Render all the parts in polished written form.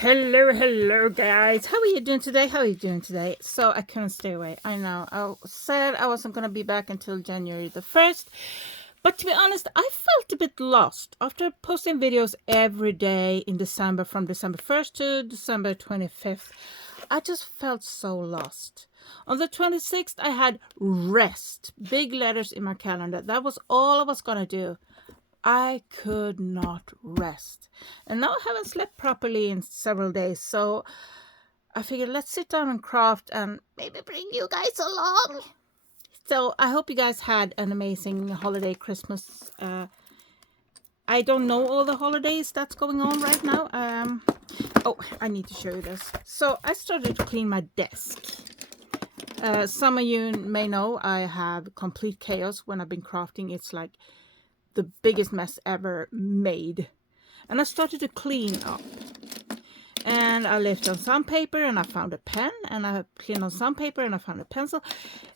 Hello guys. How are you doing today? So I couldn't stay away. I know. I said I wasn't going to be back until January the 1st. But to be honest, I felt a bit lost after posting videos every day in December from December 1st to December 25th. I just felt so lost. On the 26th, I had rest. Big letters in my calendar. That was all I was going to do. I could not rest. And now I haven't slept properly in several days, so I figured let's sit down and craft and maybe bring you guys along. So I hope you guys had an amazing holiday Christmas. I don't know all the holidays that's going on right now. Oh, I need to show you this. So I started to clean my desk. Some of you may know I have complete chaos when I've been crafting. It's like the biggest mess ever made. And I started to clean up. And I left on some paper and I found a pen, and I cleaned on some paper and I found a pencil.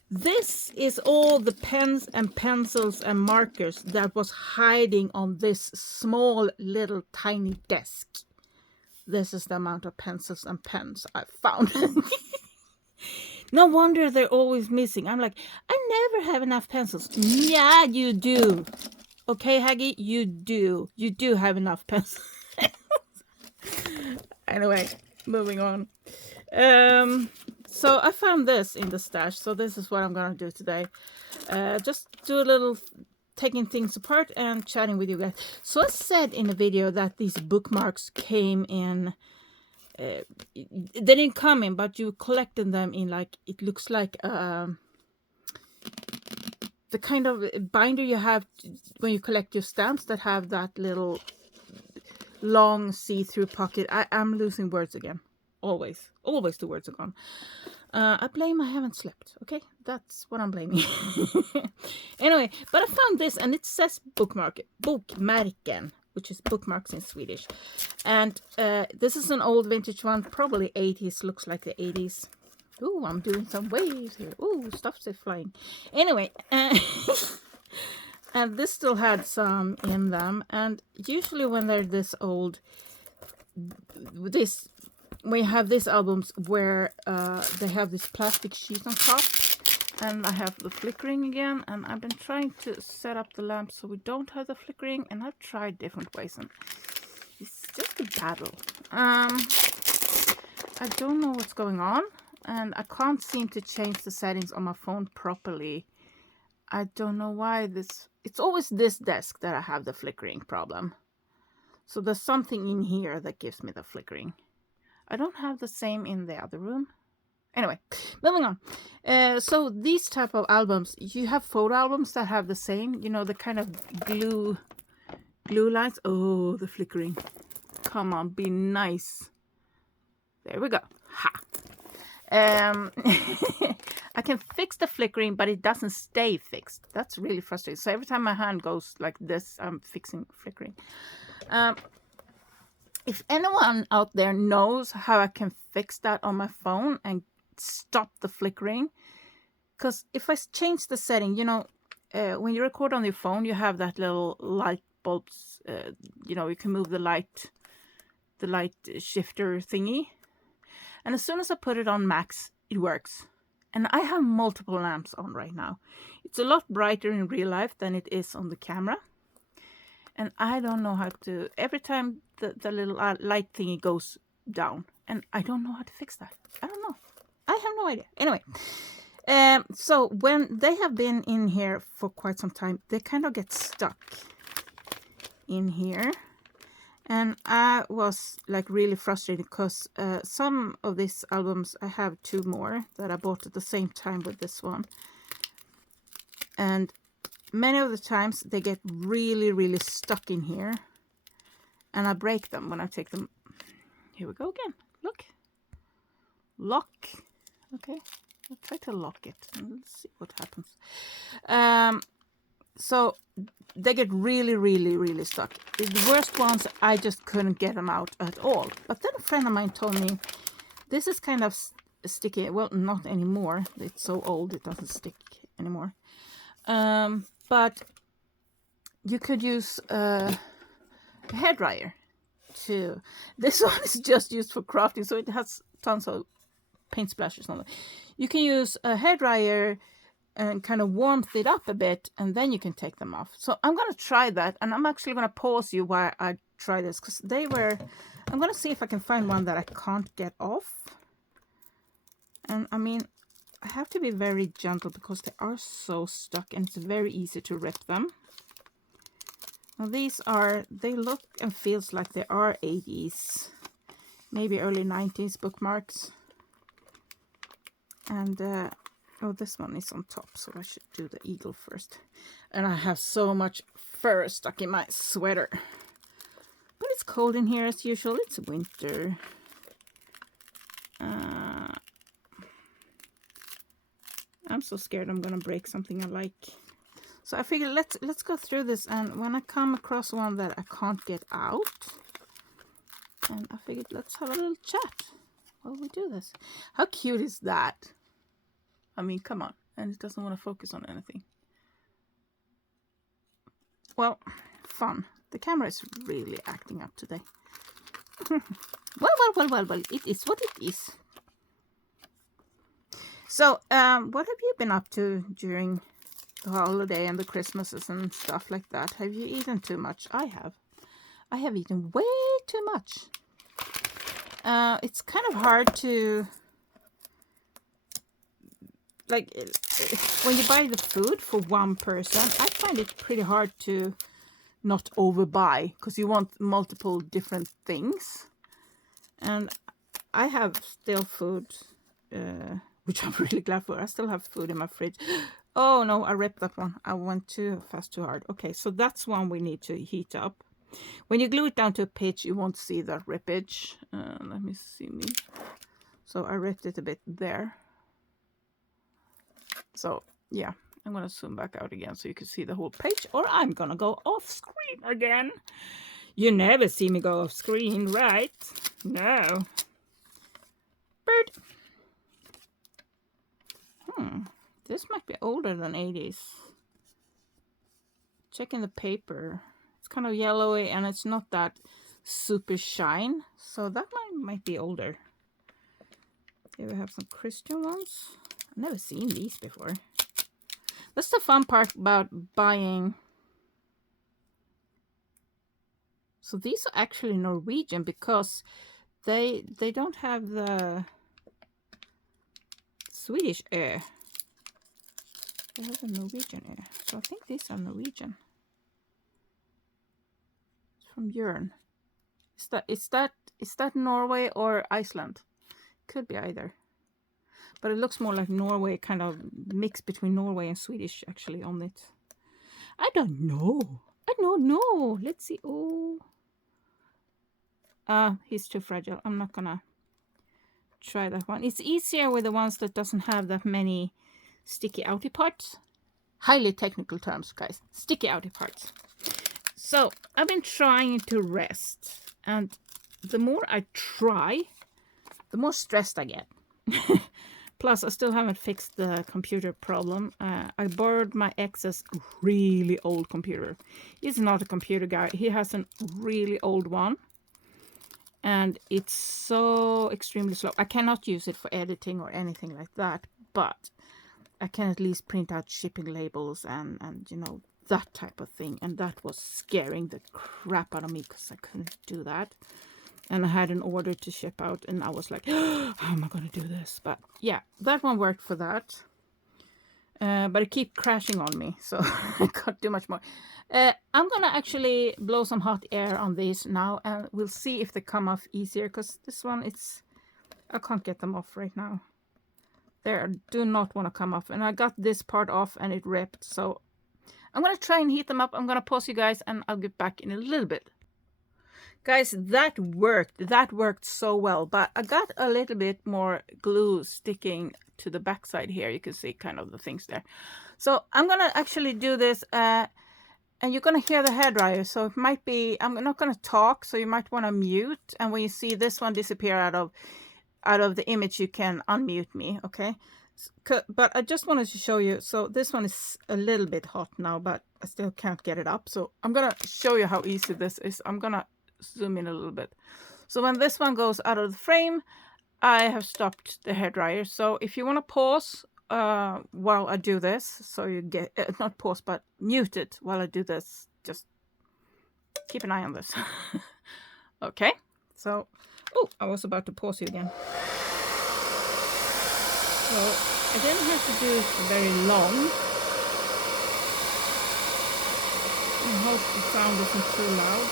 This is all the pens and pencils and markers that was hiding on this small little tiny desk. This is the amount of pencils and pens I found. No wonder they're always missing. I'm like, I never have enough pencils. Yeah, you do. Okay, Haggy, you do. You do have enough pencils. Anyway, moving on. So I found this in the stash. So this is what I'm going to do today. Just do a little taking things apart and chatting with you guys. So I said in the video that these bookmarks came in. They didn't come in, but you collected them in like, it looks like the kind of binder you have when you collect your stamps that have that little long see-through pocket. I'm losing words again. Always the words are gone. I blame I haven't slept. Okay, that's what I'm blaming. Anyway, but I found this and it says bokmärken, which is bookmarks in Swedish. And this is an old vintage one, probably 80s, looks like the 80s. Ooh, I'm doing some waves here. Ooh, stuff's flying. Anyway, and this still had some in them. And usually when they're this old, we have these albums where they have this plastic sheet on top. And I have the flickering again. And I've been trying to set up the lamp so we don't have the flickering. And I've tried different ways. And it's just a battle. I don't know what's going on. And I can't seem to change the settings on my phone properly. I don't know why this... It's always this desk that I have the flickering problem. So there's something in here that gives me the flickering. I don't have the same in the other room. Anyway, moving on. So these type of albums, you have photo albums that have the same, you know, the kind of glue lines. Oh, the flickering. Come on, be nice. There we go. Ha! I can fix the flickering, but it doesn't stay fixed. That's really frustrating. So every time my hand goes like this, I'm fixing flickering. If anyone out there knows how I can fix that on my phone and stop the flickering, because if I change the setting, you know, when you record on your phone, you have that little light bulbs, you know, you can move the light shifter thingy. And as soon as I put it on max, it works. And I have multiple lamps on right now. It's a lot brighter in real life than it is on the camera. And I don't know how to... Every time the little light thingy goes down. And I don't know how to fix that. I don't know. I have no idea. Anyway. So when they have been in here for quite some time, they kind of get stuck in here. And I was like really frustrated because some of these albums, I have 2 more that I bought at the same time with this one. And many of the times they get really, really stuck in here. And I break them when I take them. Here we go again. Look. Lock. Okay. I'll try to lock it. Let's see what happens. So they get really, really, really stuck. The worst ones, I just couldn't get them out at all. But then a friend of mine told me, this is kind of sticky. Well, not anymore. It's so old, it doesn't stick anymore. But you could use a hairdryer. too. This one is just used for crafting, so it has tons of paint splashes on it. You can use a hairdryer and kind of warmth it up a bit, and then you can take them off. So I'm going to try that, and I'm actually going to pause you while I try this, because I'm going to see if I can find one that I can't get off. And I mean, I have to be very gentle because they are so stuck, and it's very easy to rip them. Now they look and feels like they are 80s, maybe early 90s bookmarks. And oh, this one is on top, so I should do the eagle first. And I have so much fur stuck in my sweater. But it's cold in here as usual. It's winter. I'm so scared I'm gonna break something I like. So I figured let's go through this, and when I come across one that I can't get out, and I figured let's have a little chat while we do this. How cute is that? I mean, come on. And it doesn't want to focus on anything. Well, fun. The camera is really acting up today. Well, it is what it is. So, what have you been up to during the holiday and the Christmases and stuff like that? Have you eaten too much? I have. I have eaten way too much. It's kind of hard to, like, when you buy the food for one person, I find it pretty hard to not overbuy, because you want multiple different things. And I have still food, which I'm really glad for. I still have food in my fridge. Oh no, I ripped that one. I went too fast, too hard. Okay, so that's one we need to heat up. When you glue it down to a pitch, you won't see that rippage. Let me see me. So I ripped it a bit there. So yeah, I'm gonna zoom back out again so you can see the whole page, or I'm gonna go off screen again. You never see me go off screen, right? No. Bird. This might be older than 80s. Checking the paper. It's kind of yellowy and it's not that super shine. So that might be older. Here we have some Christian ones. I've never seen these before. That's the fun part about buying. So these are actually Norwegian because they don't have the Swedish Ö. They have the Norwegian Ö. So I think these are Norwegian. It's from Björn. Is that Norway or Iceland? Could be either. But it looks more like Norway, kind of mix between Norway and Swedish actually on it. I don't know. I don't know. Let's see. Oh. He's too fragile. I'm not gonna try that one. It's easier with the ones that doesn't have that many sticky outy parts. Highly technical terms, guys. Sticky outy parts. So I've been trying to rest, and the more I try, the more stressed I get. Plus, I still haven't fixed the computer problem. I borrowed my ex's really old computer. He's not a computer guy. He has a really old one. And it's so extremely slow. I cannot use it for editing or anything like that. But I can at least print out shipping labels and you know, that type of thing. And that was scaring the crap out of me because I couldn't do that. And I had an order to ship out, and I was like, how am I going to do this? But yeah, that one worked for that. But it kept crashing on me, so I can't do much more. I'm going to actually blow some hot air on these now, and we'll see if they come off easier, because this one, I can't get them off right now. They do not want to come off, and I got this part off, and it ripped, so I'm going to try and heat them up. I'm going to pause you guys, and I'll get back in a little bit. Guys, that worked so well, but I got a little bit more glue sticking to the back side here. You can see kind of the things there. So I'm gonna actually do this, and you're gonna hear the hairdryer, so it might be, I'm not gonna talk, so you might want to mute, and when you see this one disappear out of the image, you can unmute me, okay? But I just wanted to show you, so this one is a little bit hot now, but I still can't get it up, so I'm gonna show you how easy this is. I'm gonna zoom in a little bit. So when this one goes out of the frame, I have stopped the hairdryer. So if you want to pause while I do this, so you get, not pause, but mute it while I do this, just keep an eye on this. Okay, so, oh, I was about to pause you again. So I didn't have to do it very long. I hope the sound isn't too loud.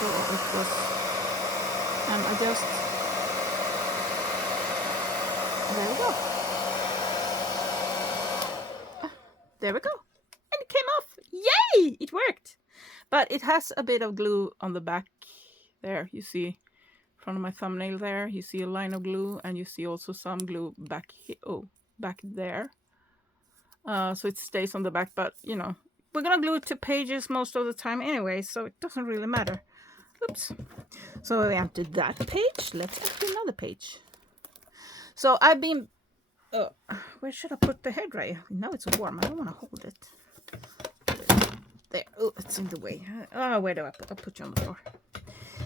So it was, and I just, there we go. There we go. And it came off. Yay! It worked. But it has a bit of glue on the back there. You see in front of my thumbnail there. You see a line of glue, and you see also some glue back here. Oh, back there. So it stays on the back, but you know, we're gonna glue it to pages most of the time anyway, so it doesn't really matter. Oops. So we emptied that page. Let's empty another page. So I've been, where should I put the hairdryer? Now it's warm. I don't want to hold it. There. Oh, it's in the way. Oh, where do I put? I'll put you on the floor.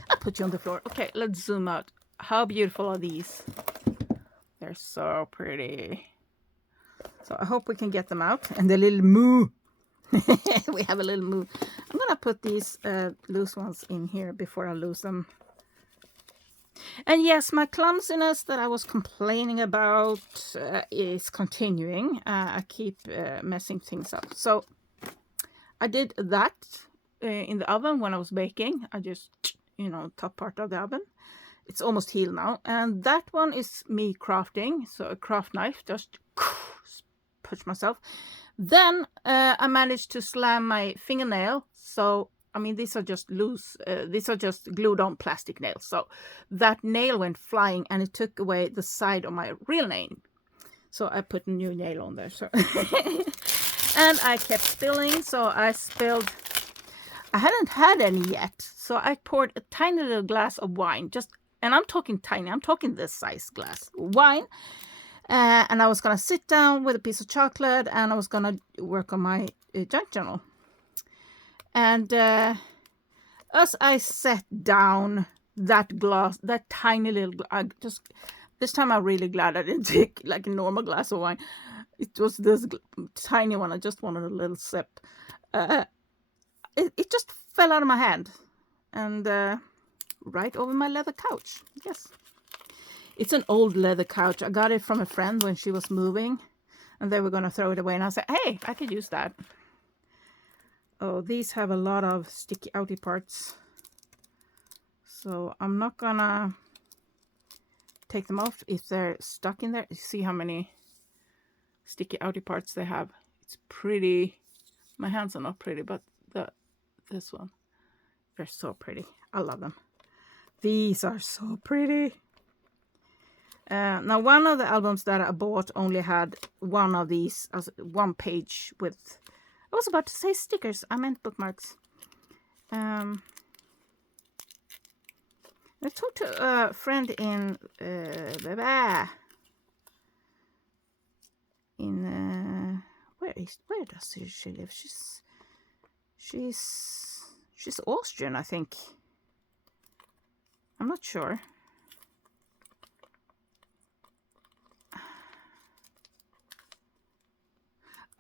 I'll put you on the floor. Okay, let's zoom out. How beautiful are these? They're so pretty. So I hope we can get them out. And the little moo. We have a little moo. I'm going to put these loose ones in here before I lose them. And yes, my clumsiness that I was complaining about is continuing. I keep messing things up. So I did that in the oven when I was baking. I just, you know, top part of the oven. It's almost healed now. And that one is me crafting. So a craft knife, just push myself. Then I managed to slam my fingernail. So, I mean, these are just loose. These are just glued on plastic nails. So that nail went flying and it took away the side of my real nail. So I put a new nail on there. So and I kept spilling. So I spilled. I hadn't had any yet. So I poured a tiny little glass of wine. And I'm talking tiny. I'm talking this size glass of wine. And I was going to sit down with a piece of chocolate and I was going to work on my junk journal. And as I set down that glass, that tiny little glass, this time I'm really glad I didn't take like a normal glass of wine. It was this tiny one. I just wanted a little sip. It just fell out of my hand and right over my leather couch. Yes. It's an old leather couch. I got it from a friend when she was moving. And they were going to throw it away. And I said, hey, I could use that. Oh, these have a lot of sticky outy parts. So I'm not going to take them off if they're stuck in there. You see how many sticky outy parts they have. It's pretty. My hands are not pretty, but this one. They're so pretty. I love them. These are so pretty. Now, one of the albums that I bought only had one of these, one page with, I was about to say stickers, I meant bookmarks. I talked to a friend in, where does she live? She's Austrian, I think. I'm not sure.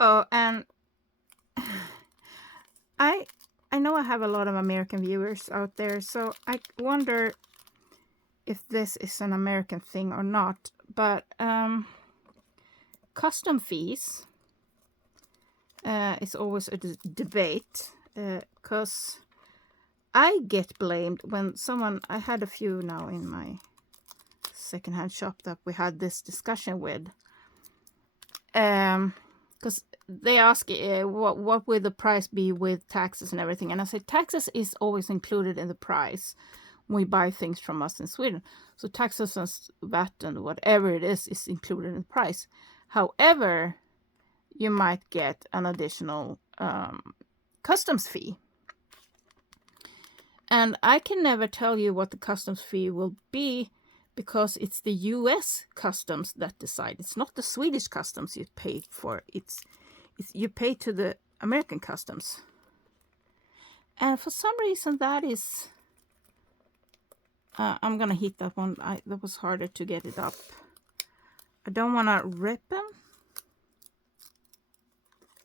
Oh, and I know I have a lot of American viewers out there, so I wonder if this is an American thing or not. But custom fees is always a debate, because I get blamed when someone, I had a few now in my secondhand shop that we had this discussion with. Because they ask what will the price be with taxes and everything, and I say taxes is always included in the price when we buy things from us in Sweden. So taxes and VAT and whatever it is included in the price. However, you might get an additional customs fee. And I can never tell you what the customs fee will be because it's the US customs that decide. It's not the Swedish customs you pay for. It's you pay to the American customs. And for some reason that is... I'm going to heat that one. That was harder to get it up. I don't want to rip them.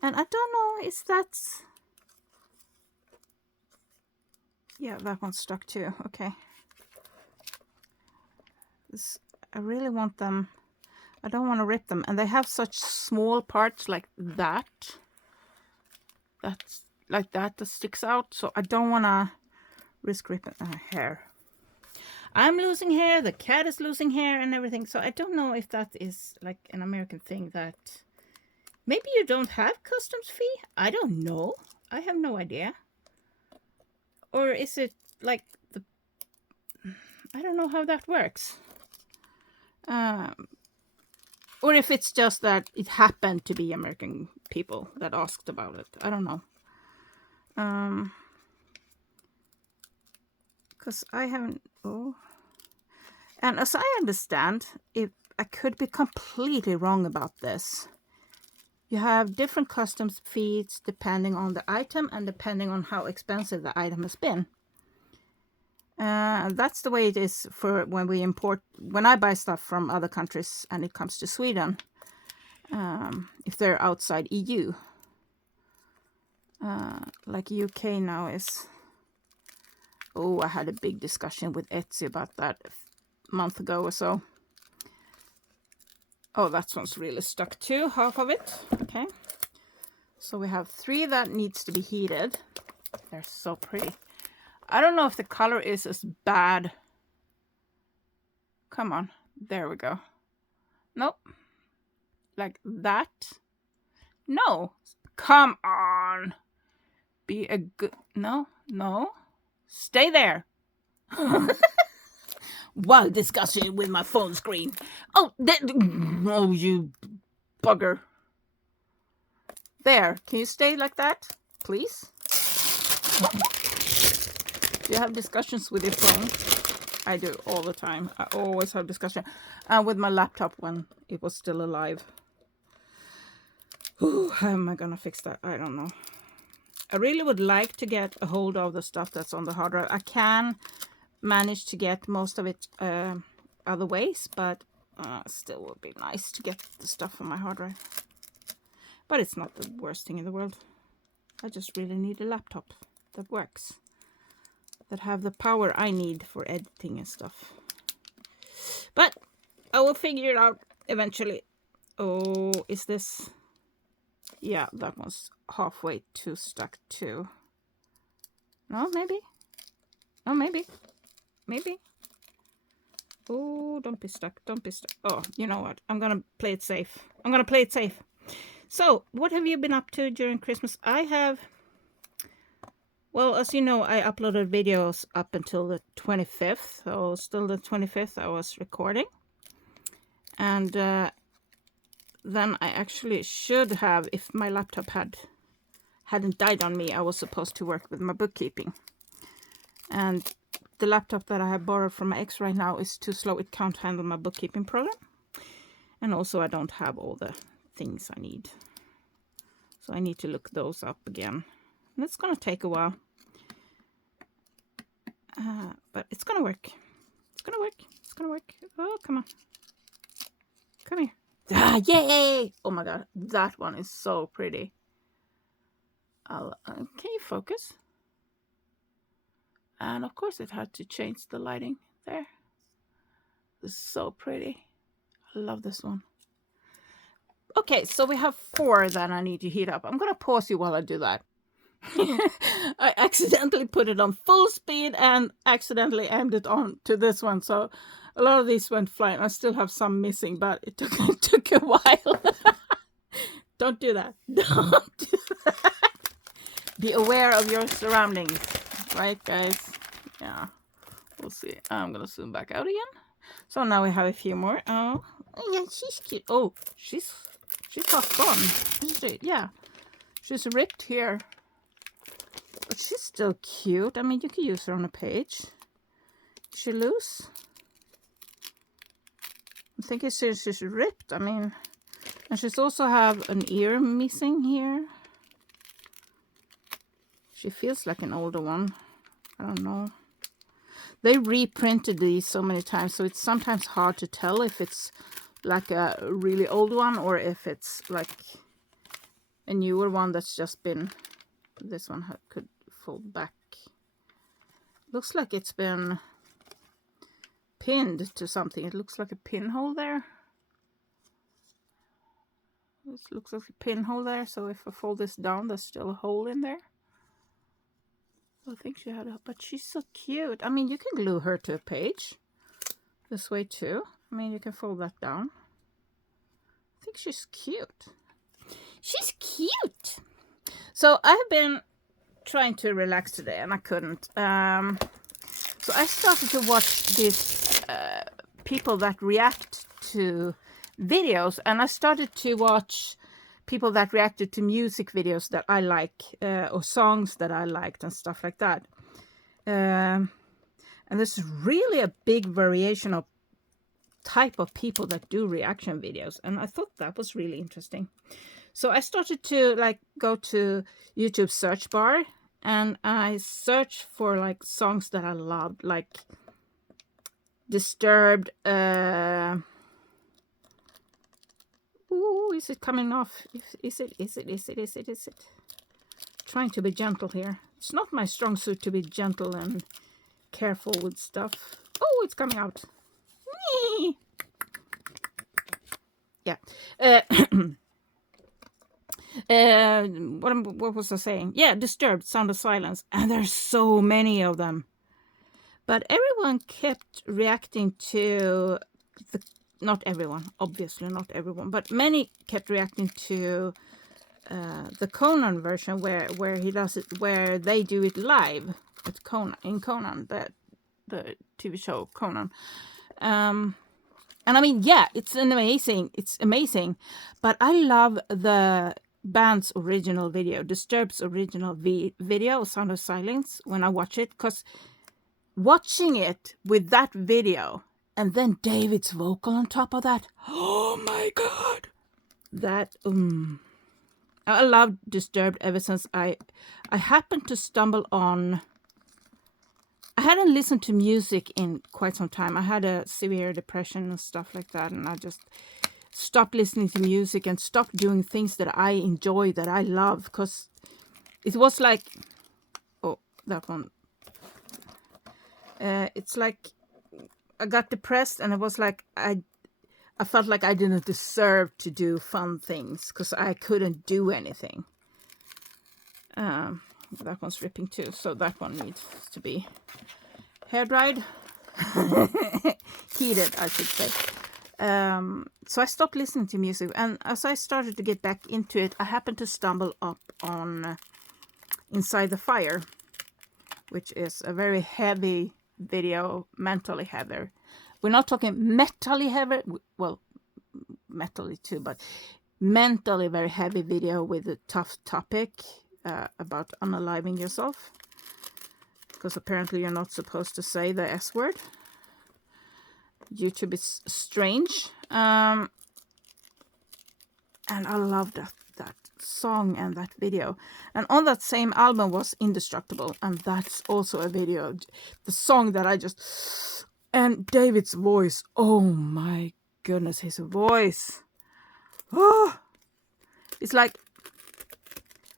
And I don't know if that's... Yeah, that one's stuck too. Okay. I really want them. I don't want to rip them. And they have such small parts like that. That's like that sticks out. So I don't want to risk ripping hair. I'm losing hair. The cat is losing hair and everything. So I don't know if that is like an American thing that... Maybe you don't have customs fee? I don't know. I have no idea. Or is it like the... I don't know how that works. Or if it's just that it happened to be American people that asked about it. I don't know. Because I haven't... Oh. And as I understand, if I could be completely wrong about this. You have different customs fees depending on the item and depending on how expensive the item has been. That's the way it is for when we import, when I buy stuff from other countries and it comes to Sweden, if they're outside EU. Like UK now is... Oh, I had a big discussion with Etsy about that a month ago or so. Oh, that one's really stuck too, half of it. Okay. So we have 3 that needs to be heated. They're so pretty. I don't know if the color is as bad. Come on. There we go. Nope. Like that. No. Come on. Be a good... No. No. Stay there. While discussing with my phone screen. Oh, oh, you bugger. There. Can you stay like that, please? Do you have discussions with your phone? I do all the time. I always have discussion with my laptop when it was still alive. Ooh, how am I gonna fix that? I don't know. I really would like to get a hold of the stuff that's on the hard drive. I can manage to get most of it other ways, but still would be nice to get the stuff on my hard drive. But it's not the worst thing in the world. I just really need a laptop that works, that have the power I need for editing and stuff. But I will figure it out eventually. Oh, is this... Yeah, that one's halfway too stuck too. No, maybe. Oh, maybe. Maybe. Oh, don't be stuck. Don't be stuck. Oh, you know what? I'm going to play it safe. I'm going to play it safe. So, what have you been up to during Christmas? I have... Well, as you know, I uploaded videos up until the 25th. So, still the 25th I was recording. And then I actually should have, if my laptop hadn't died on me, I was supposed to work with my bookkeeping. And the laptop that I have borrowed from my ex right now is too slow. It can't handle my bookkeeping program. And also I don't have all the things I need. So I need to look those up again. And it's going to take a while. But it's going to work. It's going to work. It's going to work. Oh, come on. Come here. Ah, yay! Oh my god. That one is so pretty. Can you focus? And of course it had to change the lighting there. It's so pretty. I love this one. Okay, so we have 4 that I need to heat up. I'm going to pause you while I do that. I accidentally put it on full speed and accidentally aimed it on to this one. So a lot of these went flying. I still have some missing, but it took a while. Don't do that. Don't do that. Be aware of your surroundings. Right, guys? Yeah. We'll see. I'm going to zoom back out again. So now we have a few more. Oh, yeah, she's cute. Oh, she's half gone. Yeah. She's ripped here. But she's still cute. I mean, you could use her on a page. Is she loose? I think it's she's ripped. I mean, and she's also have an ear missing here. She feels like an older one. I don't know. They reprinted these so many times, so it's sometimes hard to tell if it's like a really old one or if it's like a newer one that's just been... This one could fold back. Looks like it's been pinned to something. It looks like a pinhole there. This looks like a pinhole there, so if I fold this down, there's still a hole in there. I think she had a... But she's so cute. I mean, you can glue her to a page this way too. I mean, you can fold that down. I think she's cute. She's cute! So I've been trying to relax today and I couldn't. So I started to watch these people that react to videos, and I started to watch people that reacted to music videos that I like, or songs that I liked and stuff like that. And there's really a big variation of type of people that do reaction videos, and I thought that was really interesting. So I started to like go to YouTube search bar and I searched for like songs that I loved, like Disturbed. Ooh, is it coming off? Is it? Trying to be gentle here. It's not my strong suit to be gentle and careful with stuff. Oh, it's coming out. Yeah. What was I saying? Yeah, Disturbed, Sound of Silence. And there's so many of them. But everyone kept reacting to the... Not everyone, obviously not everyone, but many kept reacting to the Conan version where he does it, where they do it live at Conan, the TV show Conan. And I mean, yeah, it's amazing, but I love the band's original video, Disturbed's original video, Sound of Silence, when I watch it, because watching it with that video and then David's vocal on top of that, oh my god, that I love Disturbed ever since I happened to stumble on... I hadn't listened to music in quite some time. I had a severe depression and stuff like that, and I just stopped listening to music and stopped doing things that I enjoy, that I love, because it was like... Oh, that one. It's like I got depressed, and it was like I felt like I didn't deserve to do fun things because I couldn't do anything. That one's ripping too, so that one needs to be hair dried. Heated, I should say. So I stopped listening to music, and as I started to get back into it, I happened to stumble up on Inside the Fire, which is a very heavy video, mentally heavy. We're not talking metally heavy, well, metally too, but mentally very heavy video with a tough topic about unaliving yourself, because apparently you're not supposed to say the S word. YouTube is strange, and I love that song and that video. And on that same album was Indestructible, and that's also a video, the song that I just... And David's voice, oh my goodness, his voice, oh, it's like,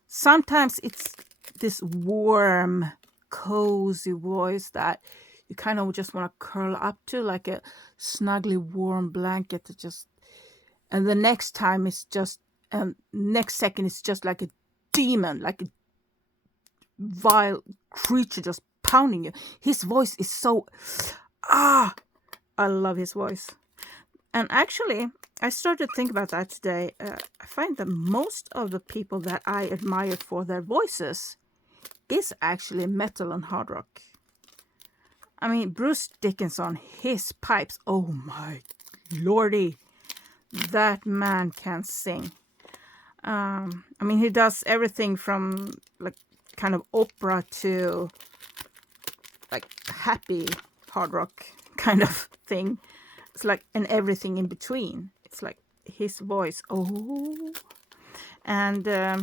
sometimes it's this warm, cozy voice that you kind of just want to curl up to, like a snuggly warm blanket that just... And the next time it's just... And next second, it's just like a demon, like a vile creature just pounding you. His voice is so... I love his voice. And actually, I started to think about that today. I find that most of the people that I admire for their voices is actually metal and hard rock. I mean, Bruce Dickinson, his pipes, oh my lordy, that man can sing. I mean, he does everything from like kind of opera to like happy hard rock kind of thing. It's like, and everything in between. It's like his voice. Oh, and I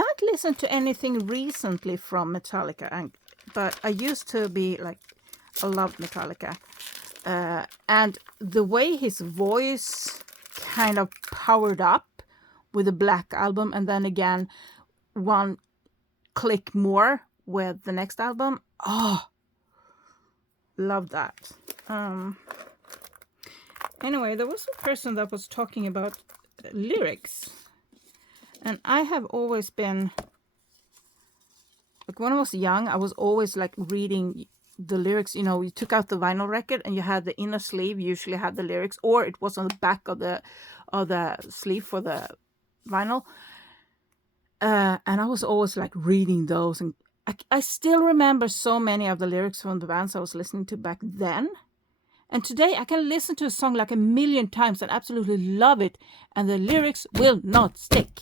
haven't listened to anything recently from Metallica, but I used to be like, I loved Metallica. And the way his voice kind of powered up with the Black Album, and then again, one click more with the next album. Oh, love that. Anyway, there was a person that was talking about lyrics. And I have always been, like when I was young, I was always like reading the lyrics. You know, you took out the vinyl record and you had the inner sleeve usually had the lyrics, or it was on the back of the sleeve for the vinyl. And I was always like reading those, and I still remember so many of the lyrics from the bands I was listening to back then. And today I can listen to a song like a million times and absolutely love it, and the lyrics will not stick.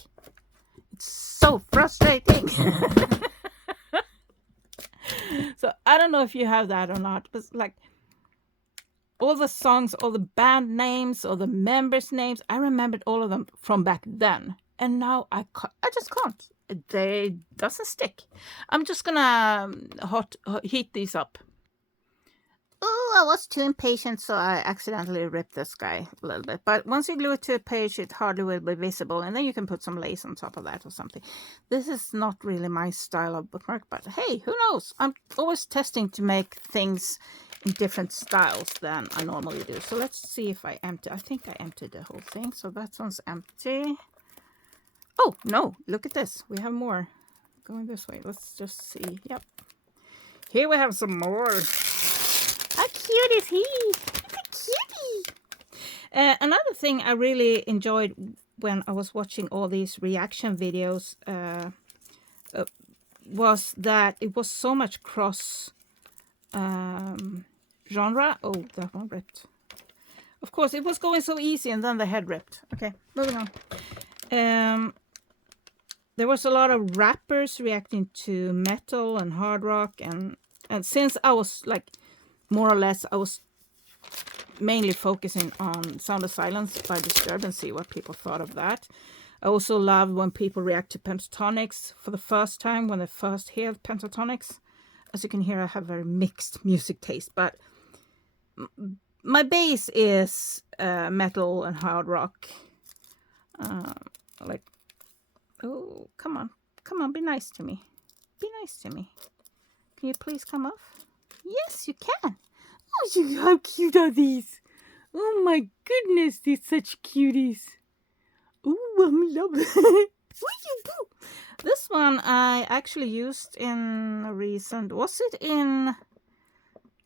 It's so frustrating. So I don't know if you have that or not, but like all the songs, all the band names, all the members' names, I remembered all of them from back then. And now I just can't. They doesn't stick. I'm just gonna heat these up. Oh, I was too impatient, so I accidentally ripped this guy a little bit. But once you glue it to a page, it hardly will be visible, and then you can put some lace on top of that or something. This is not really my style of bookmark, but hey, who knows? I'm always testing to make things in different styles than I normally do. So let's see if I empty. I think I emptied the whole thing, so that one's empty. Oh, no, look at this. We have more going this way. Let's just see. Yep. Here we have some more. How cute is he? He's a cutie. Another thing I really enjoyed when I was watching all these reaction videos was that it was so much cross genre. Oh, that one ripped. Of course, it was going so easy and then the head ripped. Okay, moving on. There was a lot of rappers reacting to metal and hard rock, and since I was like, more or less, I was mainly focusing on Sound of Silence by Disturbed and see what people thought of that. I also love when people react to Pentatonix for the first time, when they first hear Pentatonix. As you can hear, I have very mixed music taste, but my base is metal and hard rock. Like, oh, come on, be nice to me. Be nice to me. Can you please come off? Yes, you can. Oh, how cute are these? Oh my goodness, they're such cuties. Oh, I love them. This one I actually used in a recent. Was it in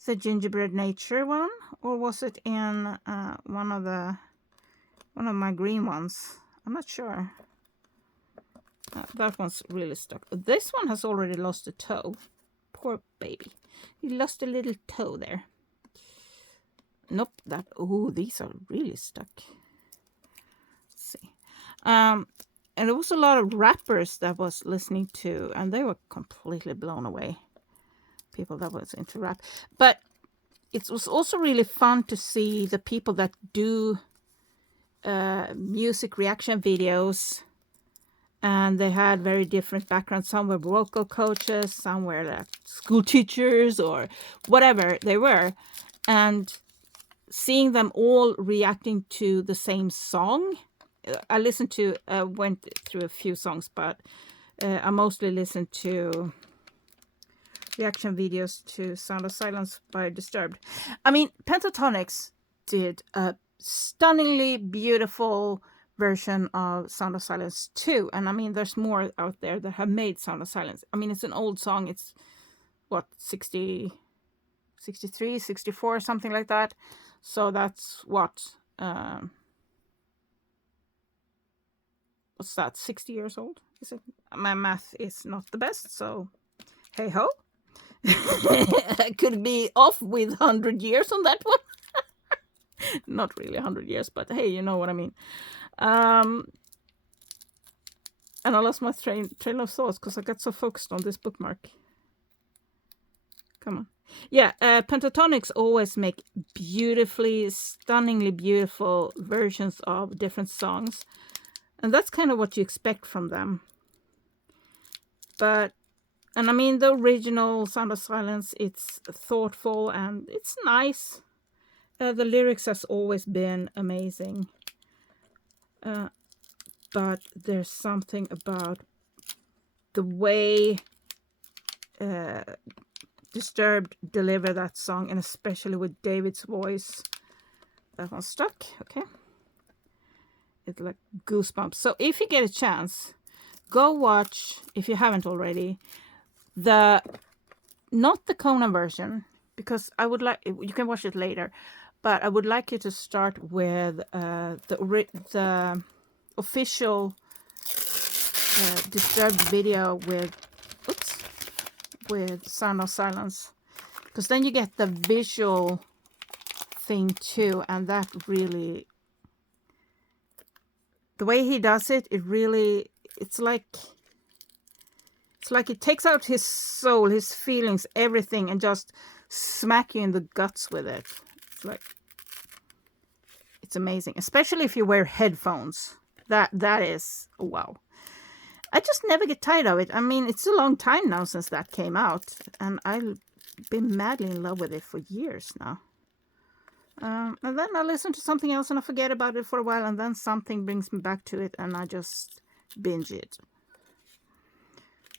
the Gingerbread Nature one, or was it in one of my green ones? I'm not sure. That one's really stuck. This one has already lost a toe. Poor baby. He lost a little toe there. Nope. Oh, these are really stuck. Let's see. And there was a lot of rappers that was listening to, and they were completely blown away. People that was into rap. But it was also really fun to see the people that do music reaction videos. And they had very different backgrounds. Some were vocal coaches, some were like school teachers or whatever they were. And seeing them all reacting to the same song. I went through a few songs, but I mostly listened to reaction videos to Sound of Silence by Disturbed. I mean, Pentatonix did a stunningly beautiful version of Sound of Silence 2, and I mean there's more out there that have made Sound of Silence. I mean, it's an old song. It's what, 60, 63, 64, something like that. So that's what what's that, 60 years old? Is it? My math is not the best, so hey ho. I could be off with 100 years on that one. Not really 100 years, but hey, you know what I mean. And I lost my train of thoughts because I got so focused on this bookmark. Come on. Yeah, Pentatonix always make beautifully, stunningly beautiful versions of different songs. And that's kind of what you expect from them. And I mean, the original Sound of Silence, it's thoughtful and it's nice. The lyrics has always been amazing. But there's something about the way Disturbed deliver that song, and especially with David's voice. That one's stuck. Okay. It's like goosebumps. So if you get a chance, go watch, if you haven't already, not the Conan version, because I would like, you can watch it later, but I would like you to start with the official Disturbed video with Sound of Silence, because then you get the visual thing too, and that really, the way he does it, it's like it takes out his soul, his feelings, everything, and just smack you in the guts with it. It's amazing, especially if you wear headphones. That is wow. I just never get tired of it. I mean, it's a long time now since that came out, and I've been madly in love with it for years now. And then I listen to something else and I forget about it for a while, and then something brings me back to it and I just binge it.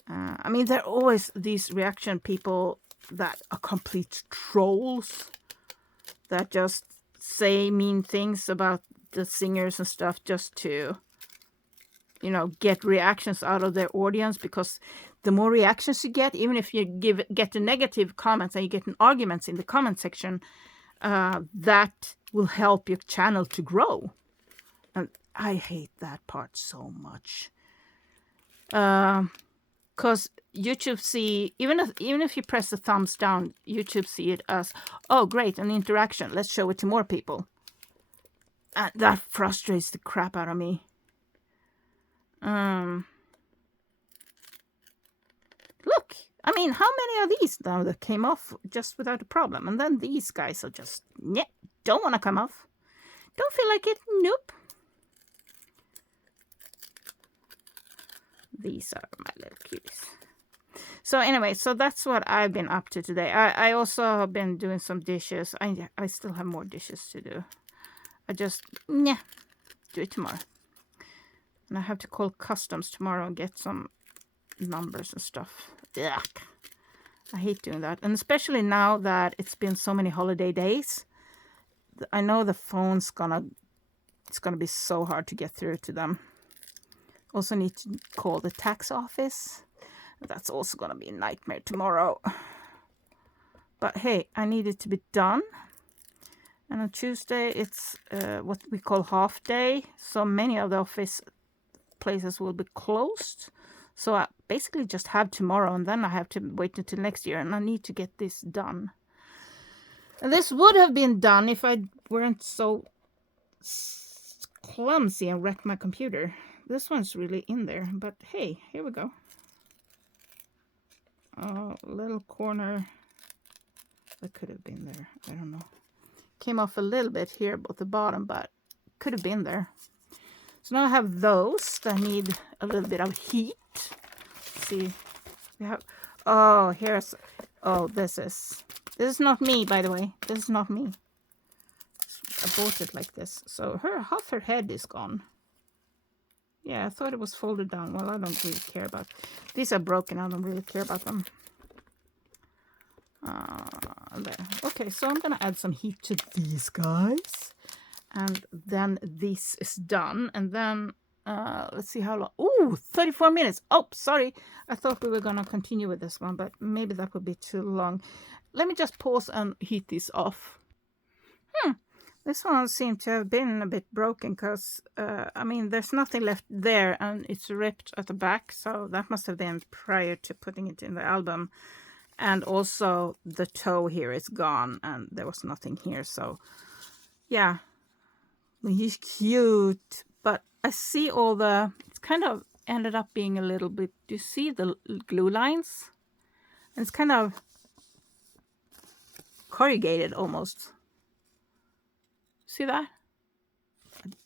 I mean, there are always these reaction people that are complete trolls that just say mean things about the singers and stuff just to, get reactions out of their audience, because the more reactions you get, even if you get the negative comments and you get arguments in the comment section, that will help your channel to grow. And I hate that part so much. Because YouTube see, even if you press the thumbs down, YouTube see it as, oh great, an interaction, let's show it to more people. And that frustrates the crap out of me. Look, I mean, how many are these now that came off just without a problem? And then these guys are just, don't want to come off. Don't feel like it, nope. These are my little cuties. So anyway, so that's what I've been up to today. I also have been doing some dishes. I still have more dishes to do. I just, do it tomorrow. And I have to call customs tomorrow and get some numbers and stuff. Yuck. I hate doing that. And especially now that it's been so many holiday days. I know the phone's it's gonna be so hard to get through to them. Also need to call the tax office. That's also gonna be a nightmare tomorrow. But hey, I need it to be done. And on Tuesday, it's what we call half day. So many of the office places will be closed. So I basically just have tomorrow, and then I have to wait until next year, and I need to get this done. And this would have been done if I weren't so clumsy and wrecked my computer. This one's really in there, but hey, here we go. Little corner. That could have been there. I don't know. Came off a little bit here at the bottom, but could have been there. So now I have those that need a little bit of heat. Let's see, we have, this is not me, by the way. This is not me. I bought it like this. So half her head is gone. Yeah, I thought it was folded down. Well, I don't really care about. These are broken. I don't really care about them. There. Okay, so I'm gonna add some heat to these guys, and then this is done. And then let's see how long. Ooh, 34 minutes. Oh, sorry. I thought we were gonna continue with this one, but maybe that would be too long. Let me just pause and heat this off. This one seemed to have been a bit broken because, I mean, there's nothing left there and it's ripped at the back. So that must have been prior to putting it in the album. And also the toe here is gone and there was nothing here. So, yeah, he's cute. But I see all it's kind of ended up being a little bit, do you see the glue lines? And it's kind of corrugated almost. See that?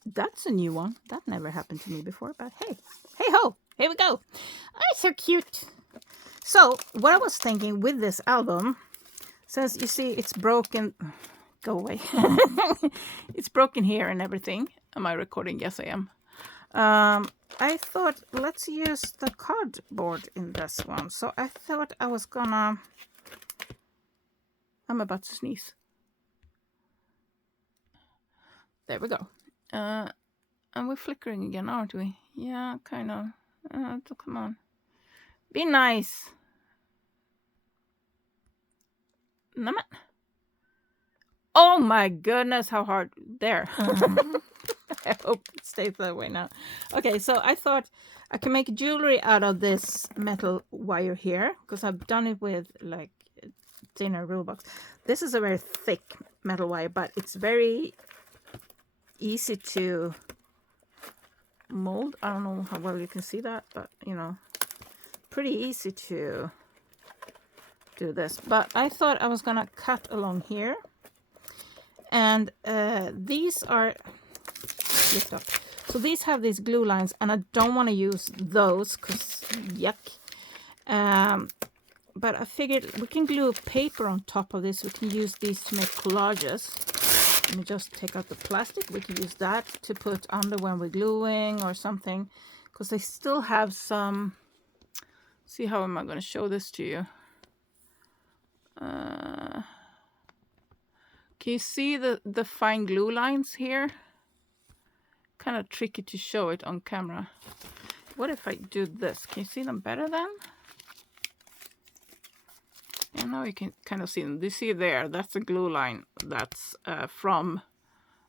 That's a new one. That never happened to me before, but hey ho, here we go. Oh, so cute. So what I was thinking with this album, since you see it's broken, go away. It's broken here and everything. Am I recording? Yes, I am. I thought let's use the cardboard in this one. So I thought I was gonna, I'm about to sneeze. There we go. And we're flickering again, aren't we? Yeah, kind of. Come on. Be nice. Naman. Oh my goodness, how hard. There. I hope it stays that way now. Okay, so I thought I can make jewelry out of this metal wire here, because I've done it with like thinner rule box. This is a very thick metal wire, but it's very easy to mold. I don't know how well you can see that, but you know, pretty easy to do this. But I thought I was gonna cut along here, and these are lift up. So these have these glue lines, and I don't want to use those because yuck. But I figured we can glue paper on top of this. We can use these to make collages. Let me just take out the plastic. We can use that to put under when we're gluing or something, because they still have some. See, how am I going to show this to you? Can you see the fine glue lines here? Kind of tricky to show it on camera. What if I do this? Can you see them better then? Yeah, now you can kind of see them. Do you see there? That's a glue line. That's from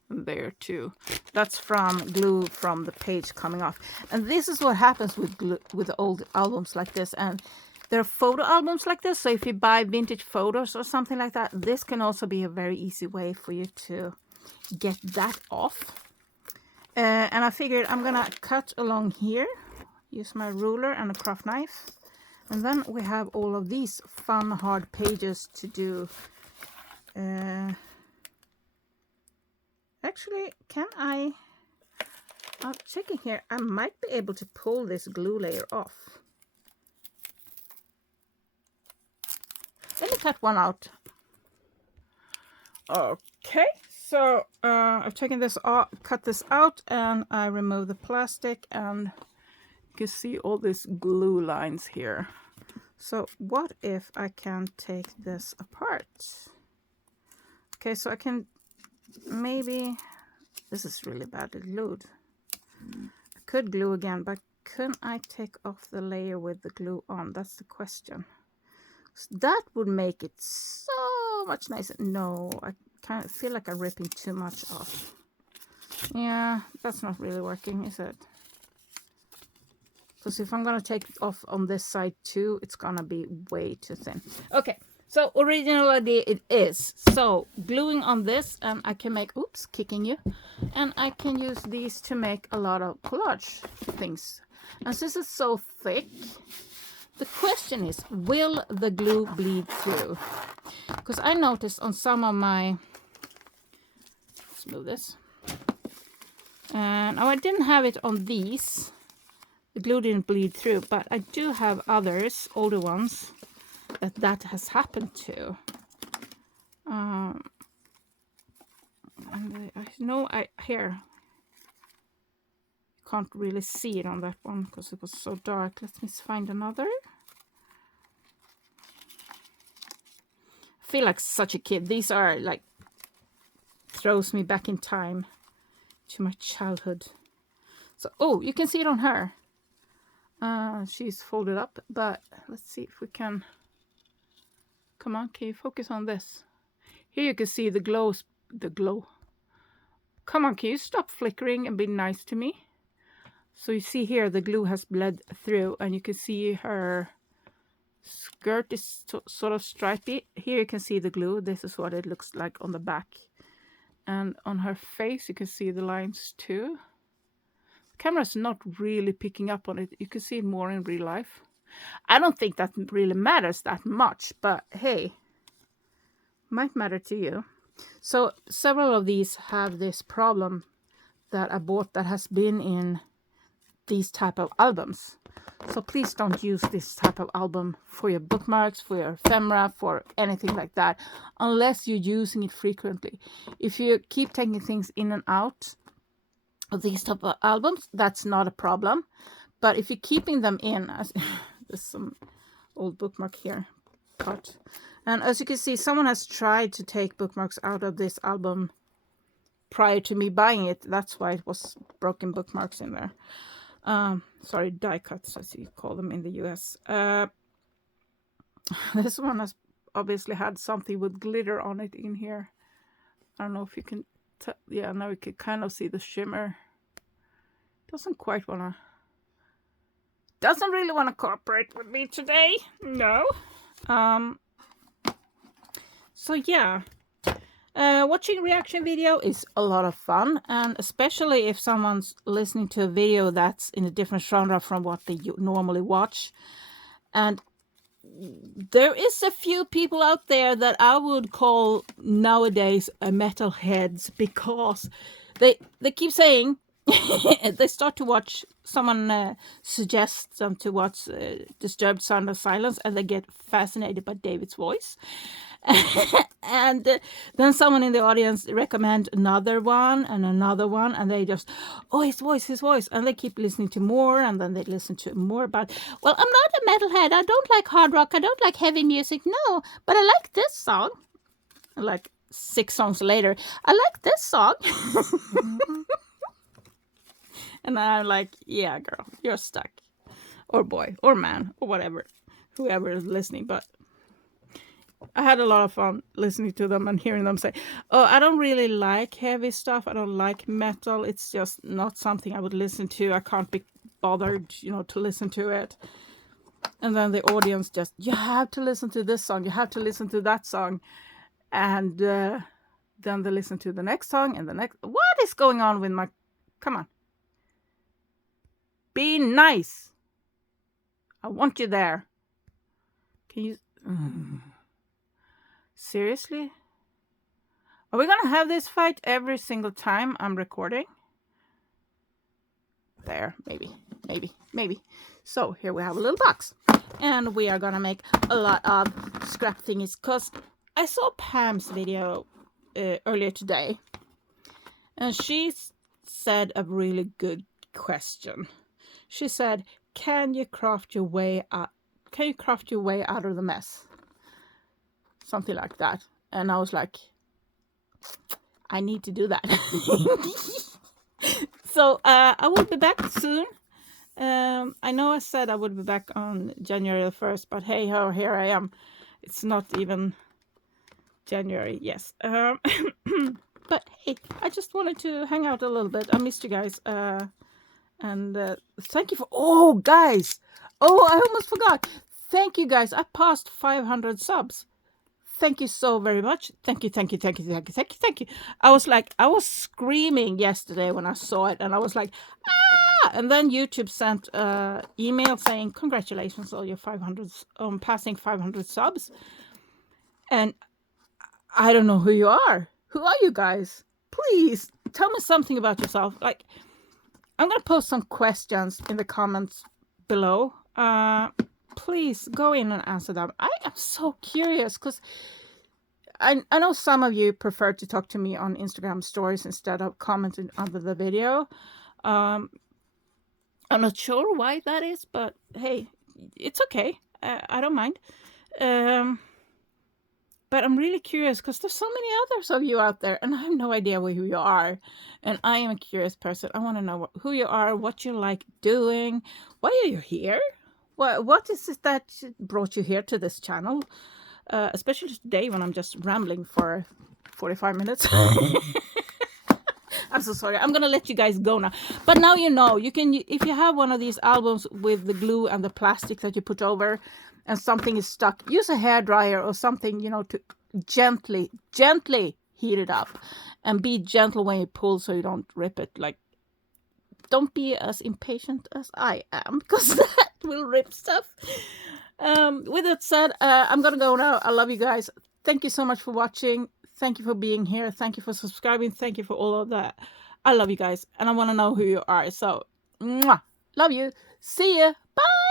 there too. That's from glue from the page coming off. And this is what happens with glue, with old albums like this. And there are photo albums like this. So if you buy vintage photos or something like that, this can also be a very easy way for you to get that off. And I figured I'm gonna cut along here, use my ruler and a craft knife, and then we have all of these fun hard pages to do. Actually, can I'm checking here, I might be able to pull this glue layer off. Let me cut one out. Okay. So I've taken this off, cut this out, and I remove the plastic, and you can see all these glue lines here. So what if I can take this apart? Okay, so I can maybe, this is really badly glued. I could glue again, but couldn't I take off the layer with the glue on? That's the question. So that would make it so much nicer. No, I kind of feel like I'm ripping too much off. Yeah, that's not really working, is it? Because if I'm gonna take it off on this side too, it's gonna be way too thin. Okay, so originally it is. So gluing on this, and I can make, oops, kicking you. And I can use these to make a lot of collage things. And since it's so thick, the question is, will the glue bleed through? Because I noticed on some of my, let's move this. And I didn't have it on these. The glue didn't bleed through, but I do have others, older ones, that has happened to. And I know here, can't really see it on that one because it was so dark. Let me find another. I feel like such a kid. These are like, throws me back in time to my childhood. So, oh, you can see it on her. She's folded up, but let's see if we can. Come on, can you focus on this? Here you can see the glow. Come on, can you stop flickering and be nice to me? So you see here the glue has bled through, and you can see her skirt is sort of stripy. Here you can see the glue. This is what it looks like on the back. And on her face you can see the lines too. camera's not really picking up on it. You can see it more in real life. I don't think that really matters that much, but hey, might matter to you. So several of these have this problem that I bought that has been in these type of albums. So please don't use this type of album for your bookmarks, for your ephemera, for anything like that, unless you're using it frequently. If you keep taking things in and out of these type of albums, that's not a problem. But if you're keeping them in, there's some old bookmark here, cut. And as you can see, someone has tried to take bookmarks out of this album prior to me buying it. That's why it was broken bookmarks in there. Sorry, die cuts, as you call them in the US. This one has obviously had something with glitter on it in here. I don't know if you can tell. Yeah, now you can kind of see the shimmer. Doesn't really want to cooperate with me today. No. So yeah. Watching reaction video is a lot of fun, and especially if someone's listening to a video that's in a different genre from what they normally watch. And there is a few people out there that I would call nowadays metalheads, because they keep saying they start to watch, someone suggests them to watch Disturbed Sound of Silence, and they get fascinated by David's voice. And then someone in the audience recommend another one, and they just, oh, his voice, and they keep listening to more, and then they listen to more about, well, I'm not a metalhead, I don't like hard rock, I don't like heavy music, no, but I like this song. Like 6 songs later, I like this song. And I'm like, yeah, girl, you're stuck, or boy, or man, or whatever, whoever is listening. But I had a lot of fun listening to them and hearing them say, oh, I don't really like heavy stuff. I don't like metal. It's just not something I would listen to. I can't be bothered, to listen to it. And then the audience just, you have to listen to this song. You have to listen to that song. And then they listen to the next song and the next. What is going on with my, come on. Be nice. I want you there. Can you... Seriously? Are we gonna have this fight every single time I'm recording? There, maybe. So here we have a little box. And we are gonna make a lot of scrap thingies, because I saw Pam's video earlier today. And she said a really good question. She said, can you craft your way out of the mess? Something like that. And I was like, I need to do that. So I will be back soon. I know I said I would be back on January the 1st, but hey ho, here I am. It's not even January, yes. But hey, I just wanted to hang out a little bit. I missed you guys. And thank you for, oh guys, I almost forgot. Thank you guys. I passed 500 subs. Thank you so very much. Thank you. I was screaming yesterday when I saw it, and I was like, ah! And then YouTube sent an email saying, congratulations on your 500, passing 500 subs. And I don't know who you are. Who are you guys? Please tell me something about yourself. Like, I'm going to post some questions in the comments below. Please go in and answer them. I am so curious, because I know some of you prefer to talk to me on Instagram stories instead of commenting under the video. I'm not sure why that is, but hey, it's okay. I don't mind. But I'm really curious, because there's so many others of you out there, and I have no idea who you are. And I am a curious person. I want to know who you are, what you like doing. Why are you here? What is it that brought you here to this channel? Especially today when I'm just rambling for 45 minutes. I'm so sorry. I'm going to let you guys go now. But now you know. You can, if you have one of these albums with the glue and the plastic that you put over, and something is stuck, use a hairdryer or something, to gently heat it up. And be gentle when you pull so you don't rip it. Like, don't be as impatient as I am, because that will rip stuff. With that said, I'm gonna go now. I love you guys. Thank you so much for watching. Thank you for being here. Thank you for subscribing. Thank you for all of that. I love you guys, and I want to know who you are. So, mwah, love you. See ya. Bye.